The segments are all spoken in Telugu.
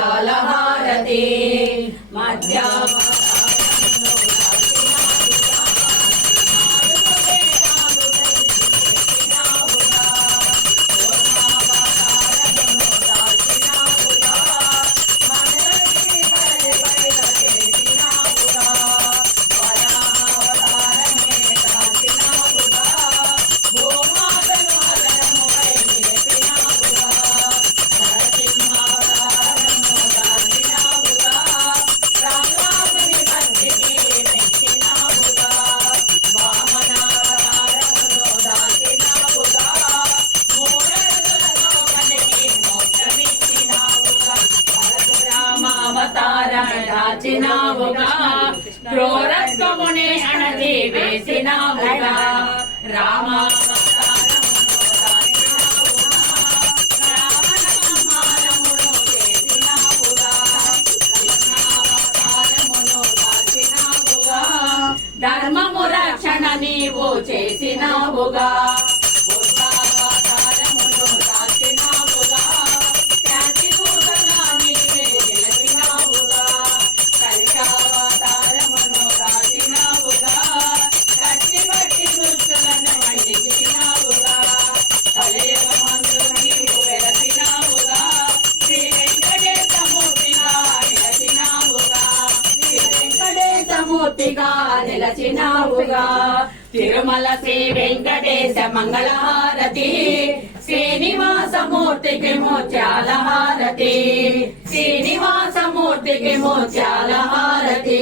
ముత్యాలహారతి మధ్య దాచినావుగా క్రూరత్వమునే అణచి వేసినావుగా ధర్మము రక్షణ నీవు చేసినావుగా మూర్తిగా నిలచినావుగా తిరుమల శ్రీ వెంకటేశ మంగళహారతి శ్రీనివాసమూర్తికి ముత్యాలహారతి శ్రీనివాసమూర్తికి ముత్యాలహారతి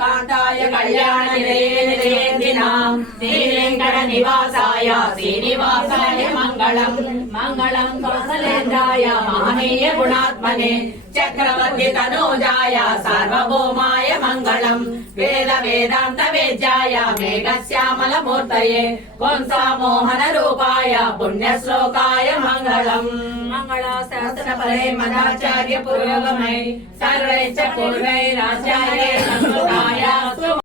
కాంతాయ కళ్యాణ నిలయందినాం శ్రీ వెంకట నివాసాయ శ్రీనివాసాయ మంగళం మంగళం కౌసలేంద్రాయ మహనీయ గుణాత్మనే చక్రవర్తి తనూజాయ సార్వభౌమాయ మంగళం వేద వేదాంత వేద్యాయ మేఘశ్యామల మూర్తయే పుంసామోహన రూపాయ పుణ్యశ్లోకాయ మంగళం మంగళాశాస్త్ర పరే మదాచార్య పురోగమై సర్వైశ్చ పూర్వైరాచార్య